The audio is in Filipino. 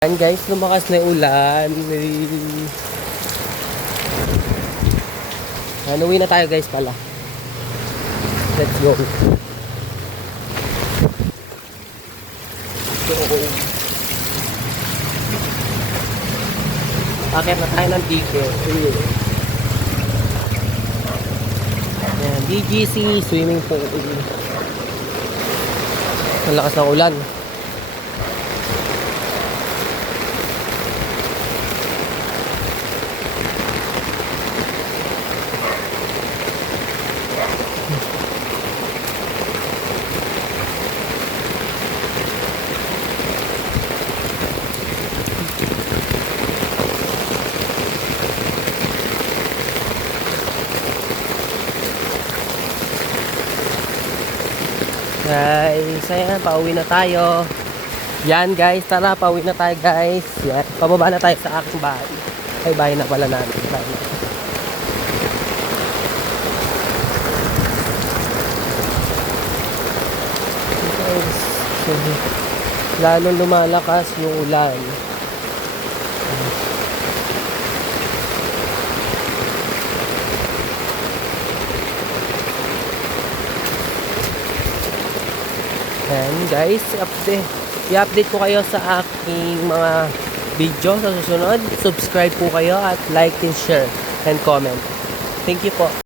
Ayan guys, lumakas na yung ulan. Uwi na tayo guys pala. Let's go. Akit na tayo ng ticket. Ayan, DGC swimming pool. Ang lakas ng ulan. Guys, ayan, pauwi na tayo. Yan guys, tara, pauwi na tayo guys. Yan, pababa na tayo sa aking bahay. Ay, bahay na pala namin. Bahay na. Guys, lalong lumalakas yung ulan. And guys, i-update ko kayo sa aking mga video sa susunod. Subscribe po kayo at like and share and comment. Thank you po.